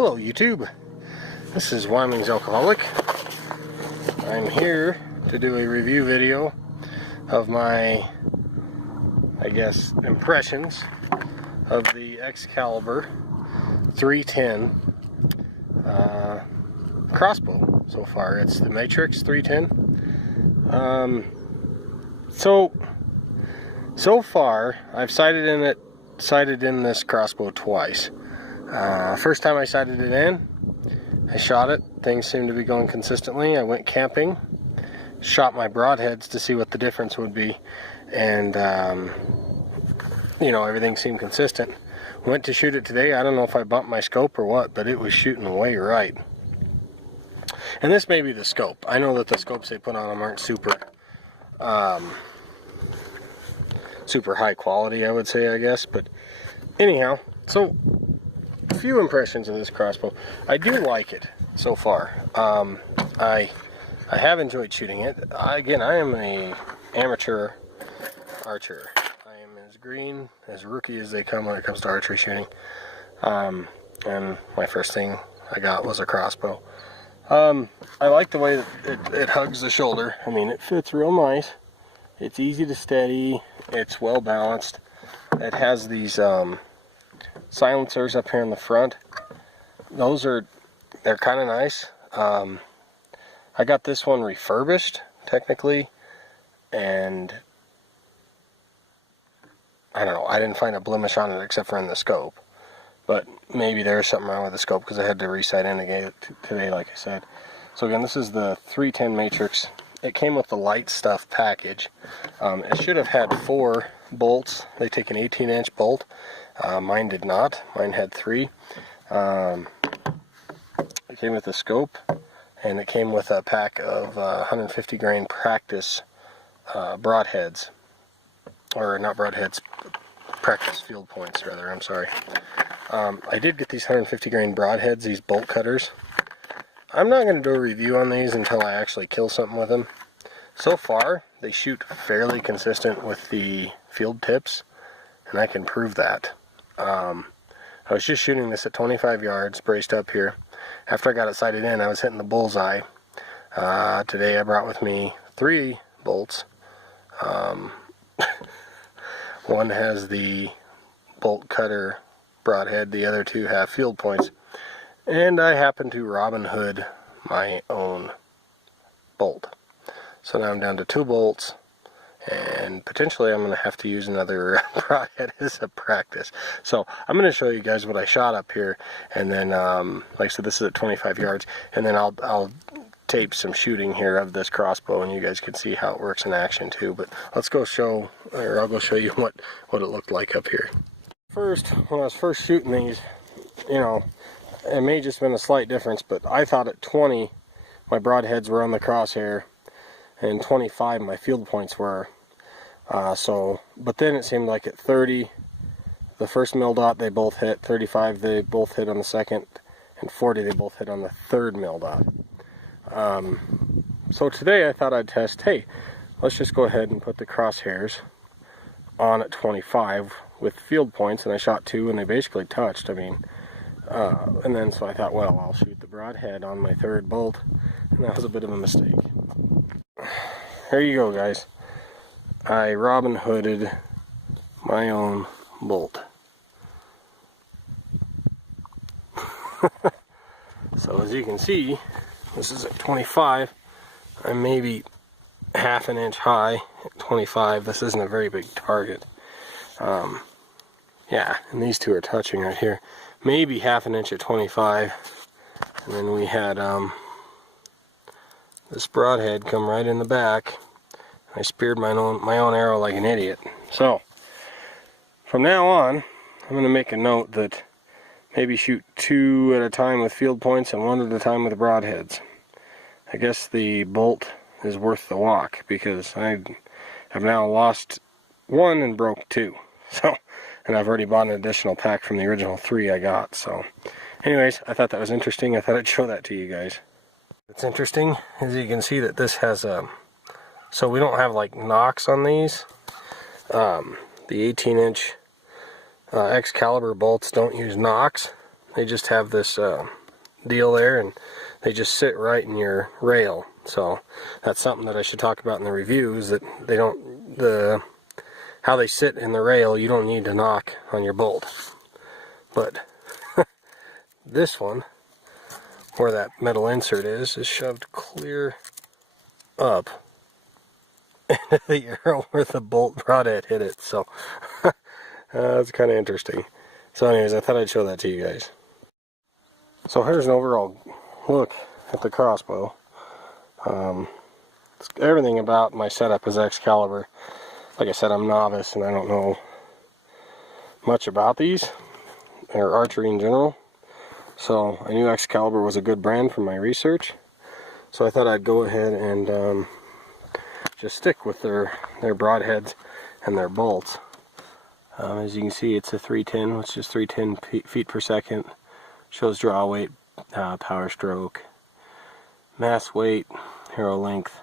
Hello YouTube, this is Wyoming's Alcoholic. I'm here to do a review video of my, I guess, impressions of the Excalibur 310 crossbow so far. It's the Matrix 310. So far I've sighted in this crossbow twice. First time I sighted it in, I shot it. Things seemed to be going consistently. I went camping, shot my broadheads to see what the difference would be, and you know, everything seemed consistent. Went to shoot it today. I don't know if I bumped my scope or what, but it was shooting away right. And this may be the scope. I know that the scopes they put on them aren't super high quality, I would say, I guess. But anyhow, so a few impressions of this crossbow. I do like it so far. I have enjoyed shooting it. I am an amateur archer. I am as green, as rookie as they come when it comes to archery shooting. And my first thing I got was a crossbow. I like the way that it hugs the shoulder. I mean, it fits real nice. It's easy to steady. It's well balanced. It has these silencers up here in the front. They're kind of nice. I got this one refurbished technically, and I don't know, I didn't find a blemish on it except for in the scope, but maybe there's something wrong with the scope because I had to re-sight in again today, like I said. So again, this is the 310 Matrix. It came with the light stuff package. It should have had 4 bolts. They take an 18-inch bolt. Mine did not. Mine had 3. It came with a scope, and it came with a pack of 150 grain practice broadheads, or not broadheads, practice field points rather. I'm sorry. I did get these 150 grain broadheads, these bolt cutters. I'm not going to do a review on these until I actually kill something with them. So far, they shoot fairly consistent with the field tips, and I can prove that. I was just shooting this at 25 yards, braced up here. After I got it sighted in, I was hitting the bullseye. Today I brought with me 3 bolts. One has the bolt cutter broadhead, the other 2 have field points. And I happen to Robin Hood my own bolt. So now I'm down to 2 bolts, and potentially I'm going to have to use another broadhead as a practice. So I'm going to show you guys what I shot up here, and then like I said, this is at 25 yards, and then I'll tape some shooting here of this crossbow, and you guys can see how it works in action too. But let's go show, or I'll go show you what it looked like up here. First, when I was first shooting these, you know, it may just been a slight difference, but I thought at 20 my broadheads were on the crosshair, and 25 my field points were. But then it seemed like at 30, the first mil dot they both hit, 35 they both hit on the second, and 40 they both hit on the third mil dot. So today I thought I'd test, hey, let's just go ahead and put the crosshairs on at 25 with field points, and I shot 2 and they basically touched. I mean, and then so I thought, well, I'll shoot the broadhead on my 3rd bolt, and that was a bit of a mistake. There you go, guys. I Robin Hooded my own bolt. So as you can see, this is at 25. I'm maybe half an inch high at 25. This isn't a very big target. Yeah, and these 2 are touching right here. Maybe half an inch at 25. And then we had this broadhead come right in the back. I speared my own arrow like an idiot. So from now on, I'm going to make a note that maybe shoot 2 at a time with field points and 1 at a time with broadheads. I guess the bolt is worth the walk, because I have now lost 1 and broke 2. So, and I've already bought an additional pack from the original 3 I got. So anyways, I thought that was interesting. I thought I'd show that to you guys. It's interesting, as you can see, that this has so we don't have like nocks on these. The 18-inch Excalibur bolts don't use nocks. they just have this deal there, and they just sit right in your rail. So that's something that I should talk about in the review, is that they don't, how they sit in the rail, you don't need to knock on your bolt. But this one, where that metal insert is shoved clear up into the arrow where the bolt broadhead hit it. So that's kind of interesting. So anyways, I thought I'd show that to you guys. So here's an overall look at the crossbow. Everything about my setup is Excalibur. Like I said, I'm novice and I don't know much about these, or archery in general. So I knew Excalibur was a good brand from my research. So I thought I'd go ahead and just stick with their broadheads and their bolts. As you can see, it's a 310, which is 310 feet per second. Shows draw weight, power stroke, mass weight, arrow length,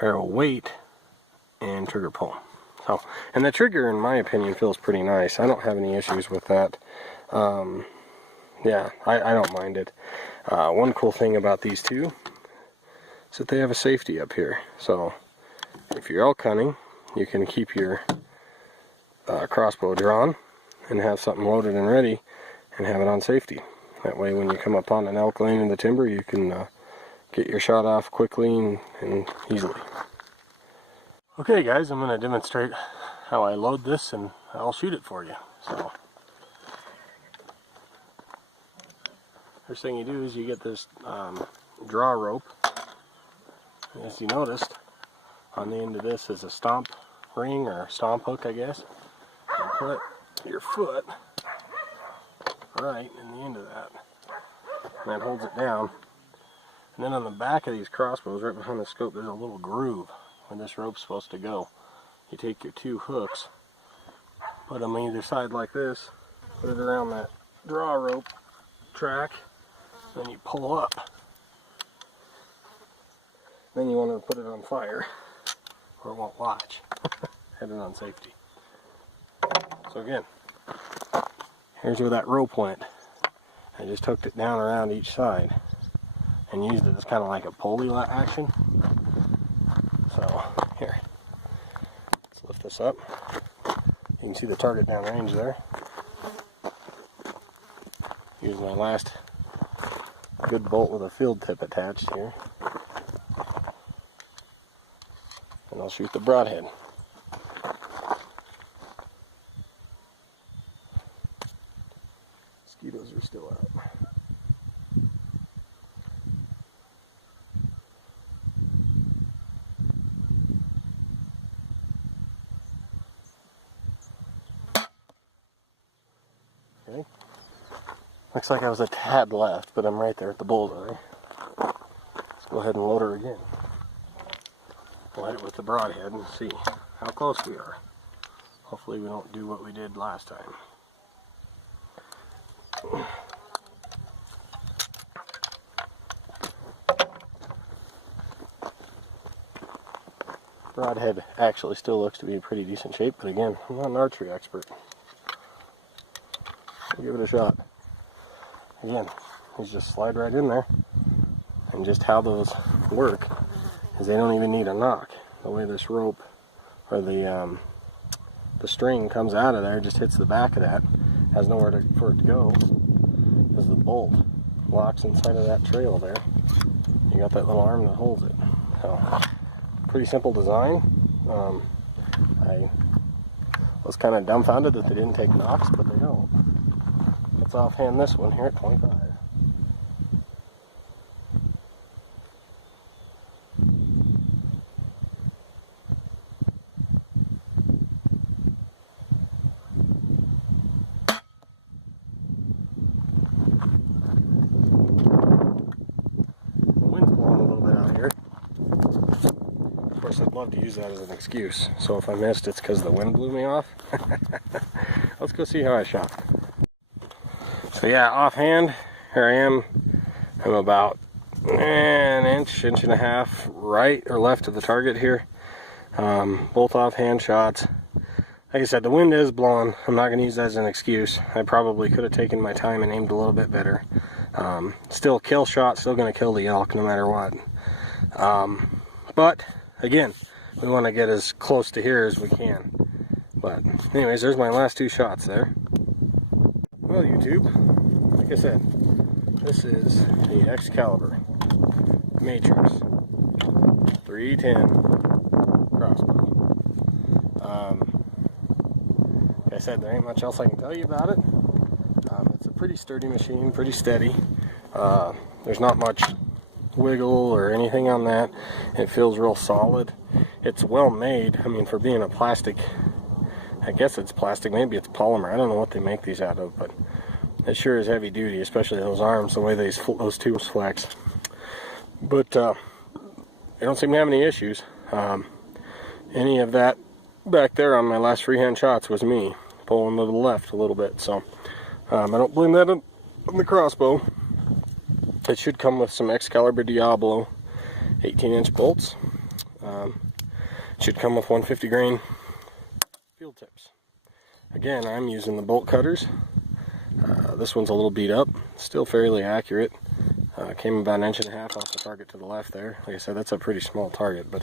arrow weight, and trigger pull. So, and the trigger, in my opinion, feels pretty nice. I don't have any issues with that. Yeah, I don't mind it. One cool thing about these two is that they have a safety up here. So if you're elk hunting, you can keep your crossbow drawn and have something loaded and ready and have it on safety. That way when you come upon an elk laying in the timber, you can get your shot off quickly and easily. Okay guys, I'm going to demonstrate how I load this and I'll shoot it for you. So first thing you do is you get this draw rope. As you noticed, on the end of this is a stomp ring, or stomp hook, I guess. You put your foot right in the end of that, and that holds it down. And then on the back of these crossbows, right behind the scope, there's a little groove where this rope's supposed to go. You take your two hooks, put them on either side like this, put it around that draw rope track, then you pull up. Then you want to put it on fire, or it won't latch. Have it on safety. So again, here's where that rope went. I just hooked it down around each side and used it as kind of like a pulley action. So here, let's lift this up. You can see the target down range there. Use my last good bolt with a field tip attached here. And I'll shoot the broadhead. Mosquitoes are still out. Okay. Looks like I was a tad left, but I'm right there at the bullseye. Let's go ahead and load her again. We'll hit it with the broadhead and see how close we are. Hopefully we don't do what we did last time. Broadhead actually still looks to be in pretty decent shape, but again, I'm not an archery expert. I'll give it a shot. Again, these just slide right in there, and just how those work is they don't even need a knock. The way this rope, or the string comes out of there, just hits the back of that, has nowhere for it to go, because the bolt locks inside of that trail there. You got that little arm that holds it. So, pretty simple design. I was kind of dumbfounded that they didn't take knocks, but they don't. Let's offhand this one here at 25. I'd love to use that as an excuse. So if I missed, it's because the wind blew me off. Let's go see how I shot. So yeah, offhand, here I am. I'm about an inch and a half right or left of the target here. Both offhand shots. like I said, the wind is blowing. I'm not going to use that as an excuse. I probably could have taken my time and aimed a little bit better. Still kill shot, still going to kill the elk no matter what. But again, we want to get as close to here as we can. But anyways, there's my last 2 shots there. Well, YouTube, like I said, this is the Excalibur Matrix 310 crossbow. Like I said, there ain't much else I can tell you about it. It's a pretty sturdy machine, pretty steady. There's not much wiggle or anything on that. It feels real solid. It's well made. I mean, for being a plastic, I guess it's plastic, maybe it's polymer. I don't know what they make these out of, but it sure is heavy duty, especially those arms, the way those tubes flex. But they don't seem to have any issues. Any of that back there on my last freehand shots was me pulling to the left a little bit, so I don't blame that on the crossbow. It should come with some Excalibur Diablo 18-inch bolts. It should come with 150 grain field tips. Again, I'm using the bolt cutters. This one's a little beat up, still fairly accurate. Came about 1.5 inches off the target to the left there. Like I said, that's a pretty small target, but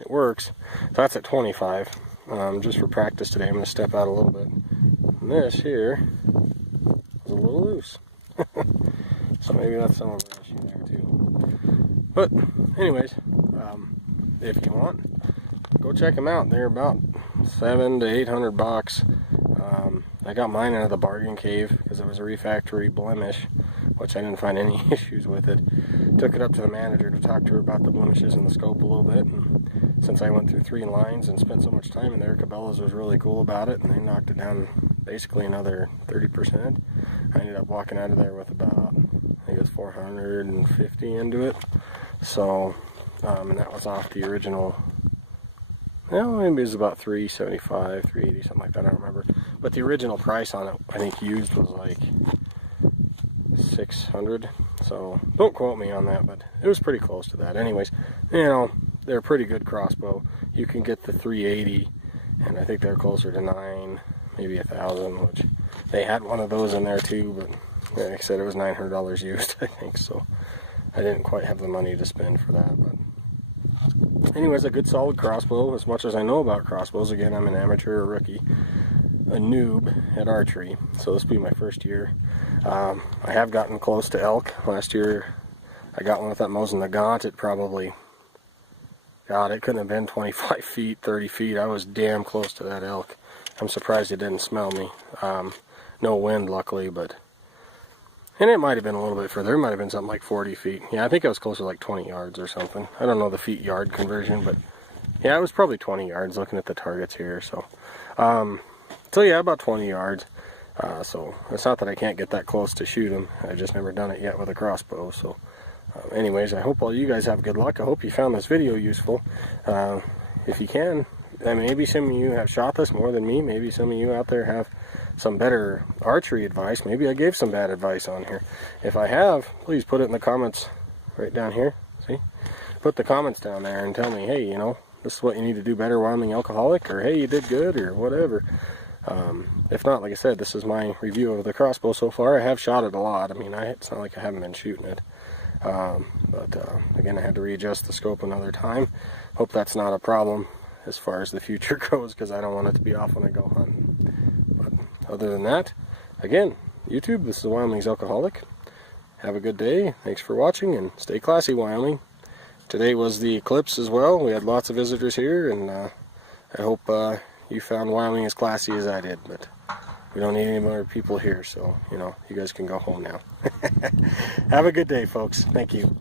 it works. So that's at 25. Just for practice today, I'm going to step out a little bit. And this here is a little loose. So maybe that's some of the issue there too. But anyways, if you want, go check them out. They're about $700 to $800. I got mine out of the bargain cave because it was a refactory blemish, which I didn't find any issues with it. Took it up to the manager to talk to her about the blemishes in the scope a little bit. And since I went through 3 lines and spent so much time in there, Cabela's was really cool about it, and they knocked it down basically another 30%. I ended up walking out of there with about, I think it was 450 into it. So, and that was off the original. Well, maybe it was about $375, $380, something like that, I don't remember. But the original price on it, I think used, was like $600. So don't quote me on that, but it was pretty close to that. Anyways, you know, they're a pretty good crossbow. You can get the 380, and I think they're closer to 9, maybe 1,000, which they had one of those in there too, but like I said, it was $900 used, I think, so I didn't quite have the money to spend for that. But anyways, a good solid crossbow. As much as I know about crossbows, again, I'm an amateur, a rookie, a noob at archery, so this will be my first year. I have gotten close to elk. Last year I got one with that Mosin Nagant. It probably, God, it couldn't have been 25 feet, 30 feet. I was damn close to that elk. I'm surprised it didn't smell me. No wind, luckily, but, and it might have been a little bit further. It might have been something like 40 feet. Yeah, I think I was closer to like 20 yards or something. I don't know the feet yard conversion, but yeah, it was probably 20 yards looking at the targets here. So, so yeah, about 20 yards. So it's not that I can't get that close to shoot them. I've just never done it yet with a crossbow. So anyways, I hope all you guys have good luck. I hope you found this video useful. If you can, maybe some of you have shot this more than me. Maybe some of you out there have some better archery advice. Maybe I gave some bad advice on here. If I have, please put it in the comments right down here. See? Put the comments down there and tell me, hey, you know, this is what you need to do better, Wyoming Alcoholic, or hey, you did good, or whatever. If not, like I said, this is my review of the crossbow so far. I have shot it a lot. I mean, it's not like I haven't been shooting it. But again, I had to readjust the scope another time. Hope that's not a problem as far as the future goes, because I don't want it to be off when I go hunting. But other than that, again, YouTube, this is Wyoming's Alcoholic. Have a good day. Thanks for watching, and stay classy, Wyoming. Today was the eclipse as well. We had lots of visitors here, and I hope you found Wyoming as classy as I did, but we don't need any more people here, so, you know, you guys can go home now. Have a good day, folks. Thank you.